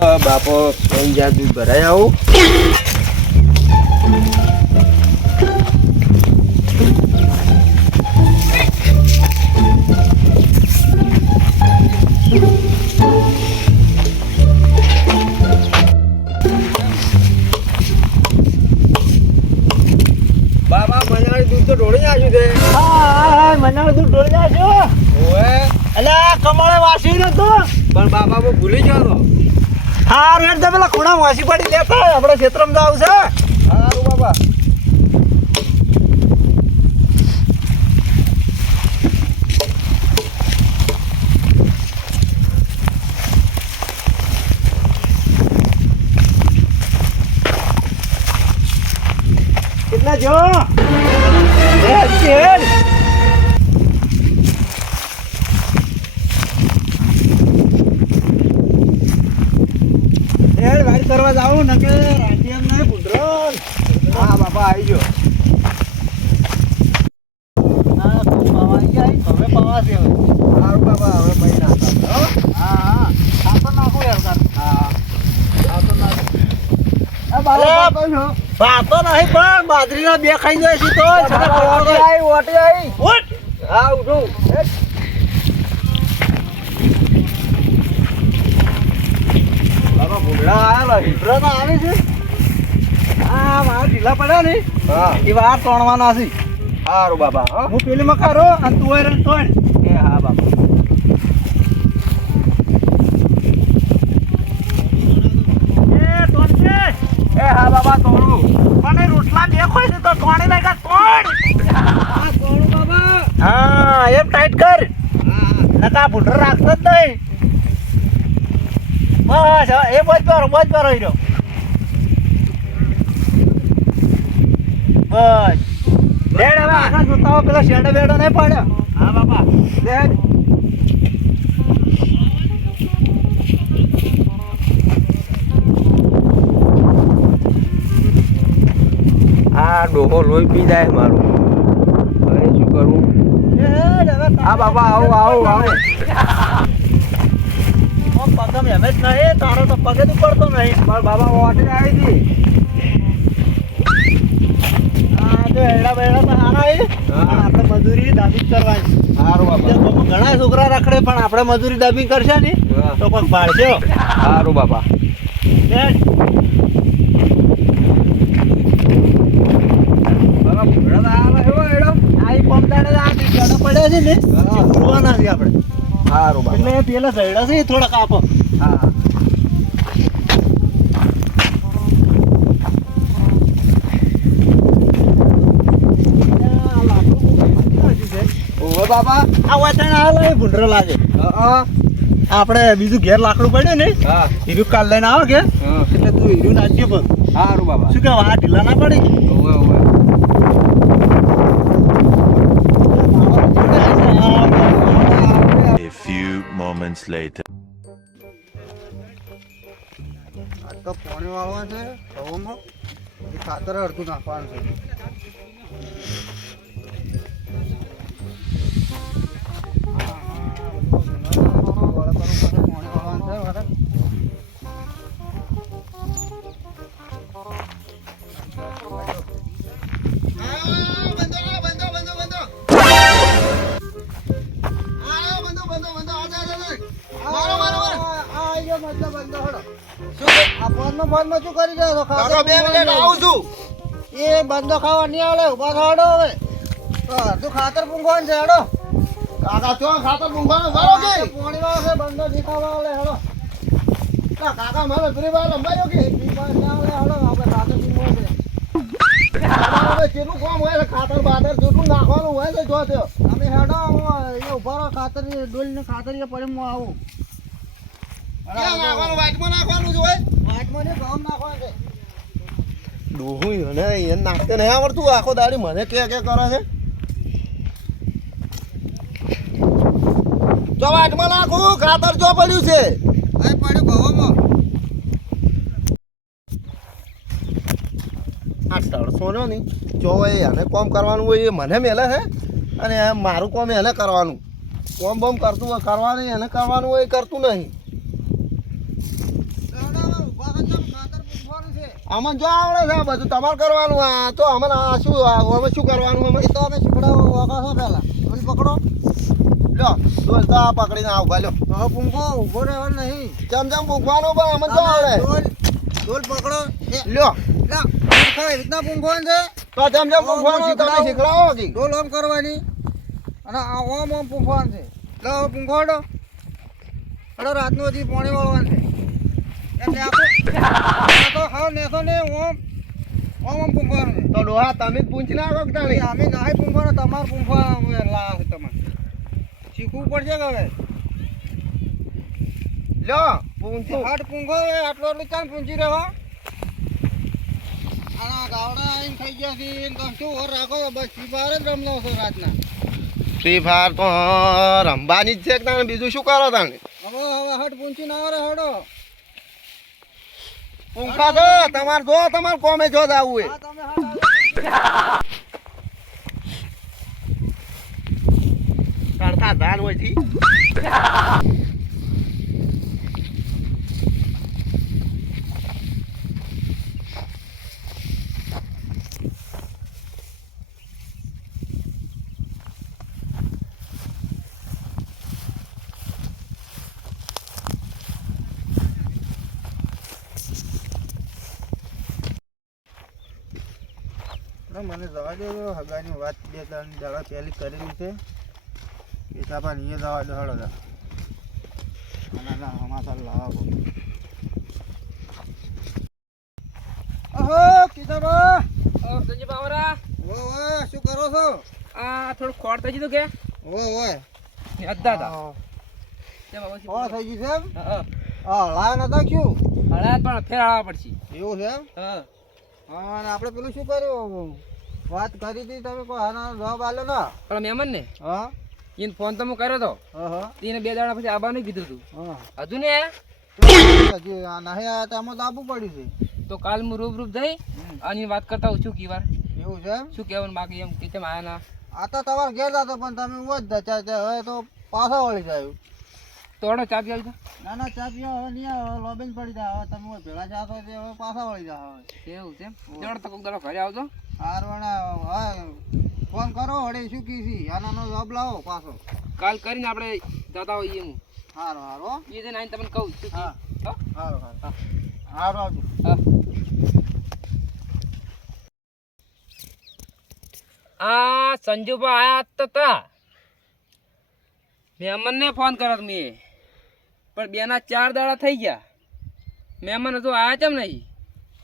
બાપો કઈ જા દૂધ ભરાઈ આવું. બાબા મનાળી દૂધ તો ઢોળી નાખ્યું છે. હા મનાળ તું ઢોળી નાખ્યો. ઓએ અલ્યા કમળે વાસી નતું. પણ બાબા હું ભૂલી ગયો તો. હા રેડ દે પેલા ખૂણા વાસી પડી લેતા આપણે ક્ષેત્રમાં જાવ છે. સારું બાબા. કેટલા જો હેડ વાડી કરવા જાવ ને કે રાજી એમ નહીં પુંડરો. હા બાપા આવી ગયો. ના પાવા જાય હવે પાવા છે. સારું બાબા હવે ભાઈ નાખા. હા ખાતર નાખો યાર તાર. હા ખાતર નાખો. બાબા કહું છું. પાતો નહીં પણ બાજરીના બે ખાઈ જાય છે તો ઓટી આવી. ઉઠ. હા ઉઠું. બાબા ભૂંડળા આવેલા છે. ઢીકરો તો આવે છે. હા મારા ઢીલા પડ્યા ને હા એ વાર તોડવાના છે. સારું બાબા. હા હું પેલી મકારો અને તું હોય રન તોડ. એ હા બાબા. એ તોડ છે. એ હા બાબા તોડું. મને રોટલા દેખો છે તો તોડી નાખા તોડ. હા તોડું બાબા. હા એમ ટાઈટ કર. નકા ભૂંડર રાખતો જ નહીં. બસ એ બજ કરો હીરો. બસ ડેડ હવે આખા જોતા હો પેલા શેડો બેડો નહીં પાડ્યો. હા બાબા. ડેડ આ ડોહો લોહી પી જાય મારું. હવે શું કરું? હા બાબા આવો આવો આવો. પગમ એમ જ નહીં તારો તો પગે જ પડતો નહીં. પણ બાબા ઓટે આવી હતી. હા તો એડા બેડા તો હારા એ. હા. આપણે મજૂરી દાબી જ કરવાની. સારું બાબા. ઘણા છોકરા રખડે પણ આપણે મજૂરી દાબી કરશે ને હા. તો પગ ભાળશે. સારું બાબા. બાબા ભૂંડળા તો આવે એવો એડો. આ પંપદાડે આ ટીકાડો પડ્યા છે ને હા. પૂરવાના છે આપણે. સારું બાબા. એટલે પેલા ઝયડા છે એ થોડાક આપો. હા ઓવે બાબા. આ વાતણ હાલ એ ભૂંડરો લાગે. હા આપણે બીજું ઘેર લાકડું પડ્યું ને હા હીરું કાલ લઈને આવો કે હા. એટલે તું હીરું નાખજે પણ. સારું બાબા. શું કહેવાય આ ઢીલા ના પડે. ઓવે ઓવે. A few moments later. આ તો પાણી વાળવા છે હવામાં. એ ખાતર અડધું નાખવાનું છે. એ બંધો ખાવા નહીં આવે ઉભા ખાડો હવે તું ખાતર પૂંખવાનું છે હેડો. કાકા ચો ખાતર પૂંખવાનું સારો કે પાણી વાળો છે બંધો નહીં ખાવા આવે હેડો. કાકા મારે ફ્રી વાર લંબાયો કે ઈ બસ ના આવે હેડો આપણે ખાતર પૂંખવાનું છે. હવે કેટલું કામ હોય છે ખાતર બાતર જેટલું નાખવાનું હોય છે જો તે અમે હેડો એ ઉભા રહો ખાતર ડોલ ને ખાતર એ પડે હું આવું. ક્યાં નાખવાનું વાટમાં નાખવાનું છે હોય વાટમાં ને ગામ નાખવાનું છે. ડોહું એને એને નાખતે નહીં આવડતું આખો દાડી મને કે કરે છે જો વાટમાં નાખું ખાતર જો પડ્યું છે આ પડ્યું ગવામાં. આ તળસો ને જો હોય એને કોમ કરવાનું હોય એ મને મેલે છે અને મારું કોમ એને કરવાનું કોમ બોમ કરતું હોય કરવાનું એને કરવાનું હોય એ કરતું નહીં આમાં જો આવડે છે આ બધું તમારે કરવાનું. આ તો અમને આ શું અમે શું કરવાનું? અમે તો અમે શીખડાવો વગર છો પહેલા ડોલ પકડો. લ્યો ડોલ તો આ પકડીને આવ ભાલ્યો. હવે પૂંખો ઊભો રહેવાનું નહીં. ચમ પૂંખવાનું પણ અમને જો આવડે. ડોલ પકડો. લ્યો કઈ રીતના પૂંખવાનું છે તો ચમ પૂંખવાનું તમે શીખડાવો કે ડોલ ઓમ કરવાની અને આ ઓમ પૂંખવાનું છે. લો પૂંખોડો અડો રાતનું હજી પાણી વાળવાનું છે. એટલે આખો હાવ નેસો ને ઓમ પૂંખવાનું છે. તો ડોહા તમે જ પૂંછી નાખો કે તાળી? અમે નાહી પૂંખવાનો તમારે પૂંખવા લાવે છે. તમારે શીખવું પડશે કે હવે. લ્યો પૂંછું હાટ પૂંખો આટલું ચાલ પૂંછી રહ્યો. આના ગાવડા આવીને થઈ ગયા છે. શું ઓર રાખો બસ ફ્રી ફાયર જ રમલો છો રાતના. ફ્રી ફાયર તો રમવાની જ છે કે તાણે બીજું શું કરો તાણે? હવે હટ પૂંછી ના રે હડો પૂંખા તો તમારે જો તમારે કોમે જો આવું એ કરતા ધાન હોય થી. મને જવા દો. હગાની વાત 2-3 દાડા પહેલી કરેલી છે. હિસાબા નહીં જવા દો. હળો ના હમાસા લાવો. ઓહો કિસાબા સંજય બાવરા ઓય શું કરો છો? આ થોડું ખોડ થઈ ગયું કે ઓય અદ્દા હતા ખોળ થઈ ગઈ છે એમ? હા હા લાવ નતા શું હળાત પણ ફેર આવવા પડશે. એવું છે એમ? હા હા અને આપણે પેલું શું કર્યું? વાત કરી હતી તમે કોઈ આનો જવાબ આલ્યો ના? પણ મહેમાન ને હા એને ફોન તો હું કર્યો હતો. હા એને 2 દાડા પછી આવવાનું કીધું હતું. હા હજુ ને હજી આ નહીં આવ્યા તો આમાં તો આપવું પડ્યું છે. તો કાલ હું રૂપ જઈ અને વાત કરતા હું છું કી વાર એવું છે એમ? શું કહેવાનું બાકી એમ કે તેમ આયા ના. આ તો તમારે ઘેર જતો પણ તમે ઉભો જ હતા. હવે તો પાછા વળી જાય. તો હડો ચા પી આવી ના ના ચા પીવા હવે નહીં આવે. લોબેન પડી જાય. હવે તમે ભેગા જાતો હવે પાછા વળી જાય. હવે એવું છે એમ? જોડો તો કોક દાડો ઘરે આવજો. હારવાણા હા ફોન કરો વળી શું કીધી આનાનો જવાબ લાવો પાછો. કાલ કરીને આપણે જતા હોઈએ. હું હારો હારો એ જઈને આવીને તમને કહું શું હા હા હારો હારો હારો આવજો. હા આ સંજુભા આયા તો તા મહેમાનને ફોન કર્યો મેં પણ 2 ના 4 દાડા થઈ ગયા. મહેમાન હજુ આયા કેમ નહીં?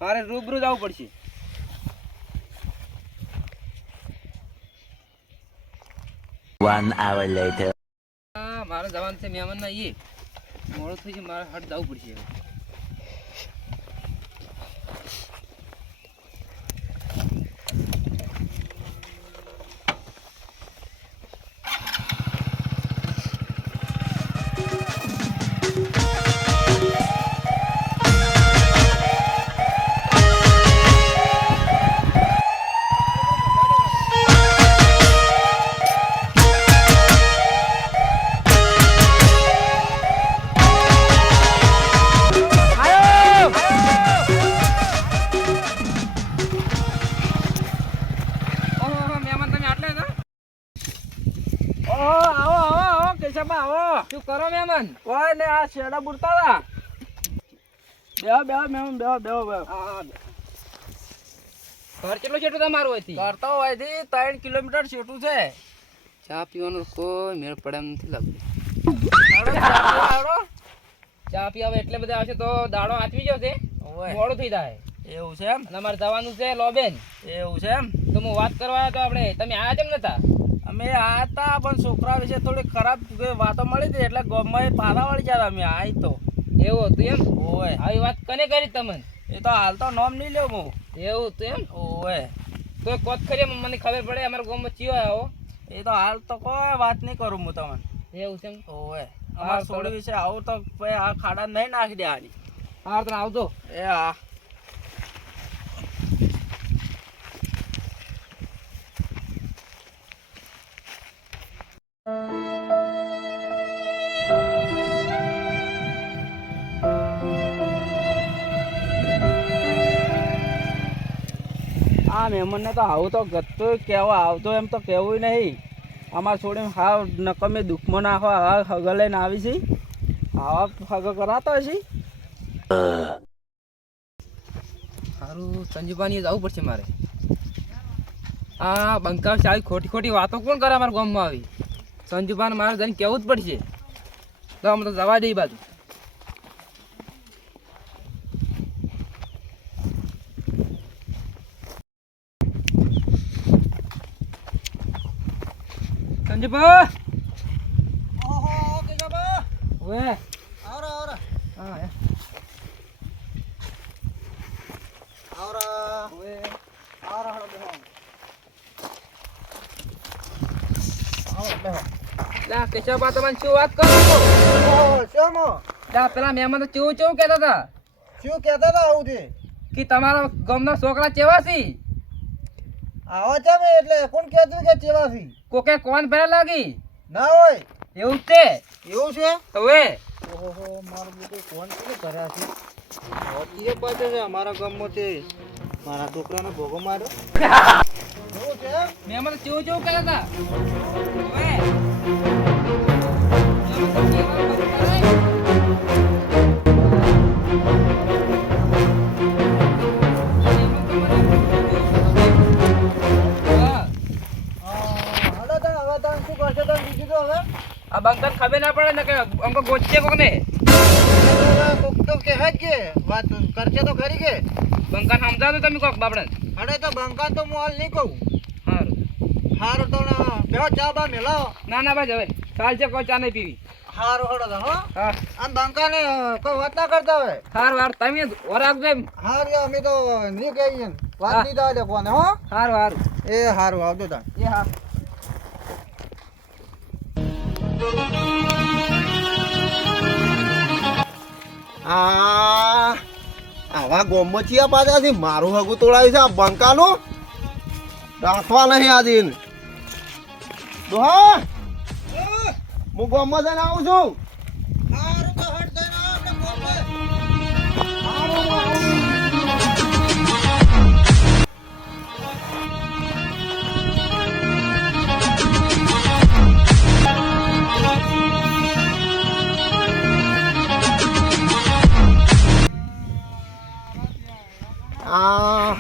મારે રૂબરૂ જવું પડશે. મારે જવાનું છે મહેમાન ના એ મોડું થઈ ગયું. મારે હટ જવું પડશે. શું કરો મહેમાન? કોઈ ને આ શેડા બુરતા હતા. બેહો મેમ બેહો. ઘર કેટલું છેટું તમારું હતી? કરતો હોય થી 3 કિલોમીટર છેટું છે. ચા પીવાનો કોઈ મેળ પડે એમ નથી લાગતું. આવડો ચા પીવા એટલે બધા આવશે તો દાડો આચવી જશે. મોડું થઈ જાય. એવું છે એમ? અને અમારે જવાનું છે લોબેન. એવું છે એમ? તો હું વાત કરવા આવ્યો તો આપણે તમે આયા કેમ નતા? અમે આયા હતા પણ છોકરા વિશે થોડી ખરાબ વાતો મળી હતી એટલે ગમે પાછા વળી ગયા અમે આઈ તો. એવું હતું એમ? ઓય આવી વાત કને કરી તમને? એ તો હાલ તો નામ નહીં લેવું હું. એવું હતું એમ? ઓય તો કોત ખરી મને ખબર પડે અમારા ગામમાં ચિયો આવો. એ તો હાલ તો કોઈ વાત નહીં કરું હું તમને. એવું છે એમ? ઓય અમારા છોડી વિશે આવું તો આ ખાડા નહીં નાખી દેવાની. હા તો આવજો. એ હા આ મહેમાનને તો આવું તો ગતો કહેવા આવતો એમ તો કહેવું નહીં. અમારે છોડીને હાવ નકમે દુઃખમાં નાખો આવા હગ લઈને આવી છે. આવા હગ કરાતો હશે. સારું સંજુબાની જવું પડશે મારે. આ બંકાવ છે આવી ખોટી ખોટી વાતો કોણ કરે અમારા ગામમાં આવી? સંજુબાને મારે જઈને કહેવું જ પડશે. તો અમે તો જવા દઈએ બાજુ. સંજુબા ઓહો કે બાબા ઓએ આવરા આવરા હા આવરા ઓએ આવરા હળો બેહો લા કેશવબા તમને શું વાત કરું છું? ઓહો શેમો લા પેલા મહેમાન તો ચેવું ચેવું કહેતા હતા શું કહેતા હતા આવું તે કે તમારા ગામના છોકરા ચેવા છે? આવા છે મે એટલે કોણ કહેતું કે ચેવાસી કોકે કોણ ભરે લાગી ના હોય એવું જ છે. એવું છે હવે ઓહો મારું બધું કોણ કેવું કર્યા છે હોતીએ પાછે છે અમારા ગામમાં તે મારા છોકરાને ભોગો માર્યો એવું છે મહેમાન તો ચેવું ચેવું કહેતા હતા. હવે મહેમાન તો કેવા વાત કરે? હલો તને હવે તને શું કરશે તને બીજું તો હવે આ બંકર ખબર ના પડે ને કે અમકો ગોચે કોને કોક તો કહેવાય જ કે વાત કરશે તો ખરી કે બંકર સમજાવજો તમે કોક બાપડે. અરે તો બંકા તો હું હાલ નહીં કહું સારું હારું તો બેહો ચા બા મેલાવો ના ના ભાઈ હવે ચાલ છે કોઈ ચા નહીં પીવી. હારું હળો તો હો હા આમ બંકાને કોઈ વાત ના કરતા હોય સારું સારું તમે વરાગજો એમ. હાર અમે તો નહીં કહીએ વાત હા. નહીં દાડે કોને હો સારું સારું એ હારું આવજો તાણ એ હા આવા ગોમચિયા પાછાથી મારું હગું તોડાયું છે આ બંકાનું રાખવા નહીં આજે દોહા હું ગોમમાં જઈને આવું છું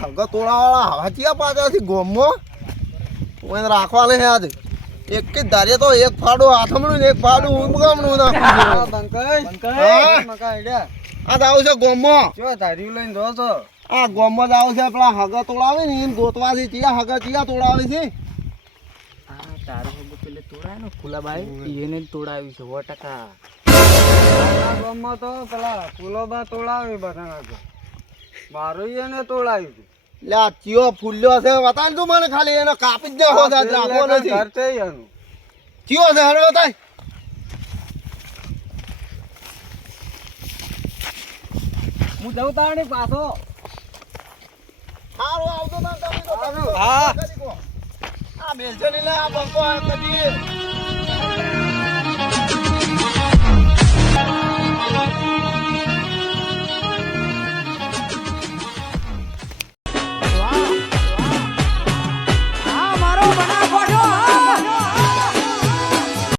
હગા તોડાવાળા હવા ચિયા પાછાથી ગોમમાં હું એને રાખવા નહીં આજે એક જ ધારે તો એક ફાડું હાથમણું ને એક ફાડું ઉમગામણું નાખું આ જાવ છે ગોમમાં આ ગોમમાં જાવ છે પેલા હગા તોડાવે ને એમ ગોતવાથી ચિયા હગા ચિયા તોડાવે છે તારું હગું પેલે તોડાય ને ફૂલાબાઈ એને જ તોડાવ્યું છે 100%. ગામમાં તો પેલા ફૂલોબા તોડાવે બધા મારું એને તોડાવ્યું છે લે આ ચિયો ફૂલ્યો છે બતાય તું મને ખાલી એને કાપી જ દેવો છે રાખવો નથી ચિયો છે હરે બતાય હું જઉં તાણે પાછો. હારું આવતો તમે તો હા. આ બેલચણી લે આ બંકો આ કદી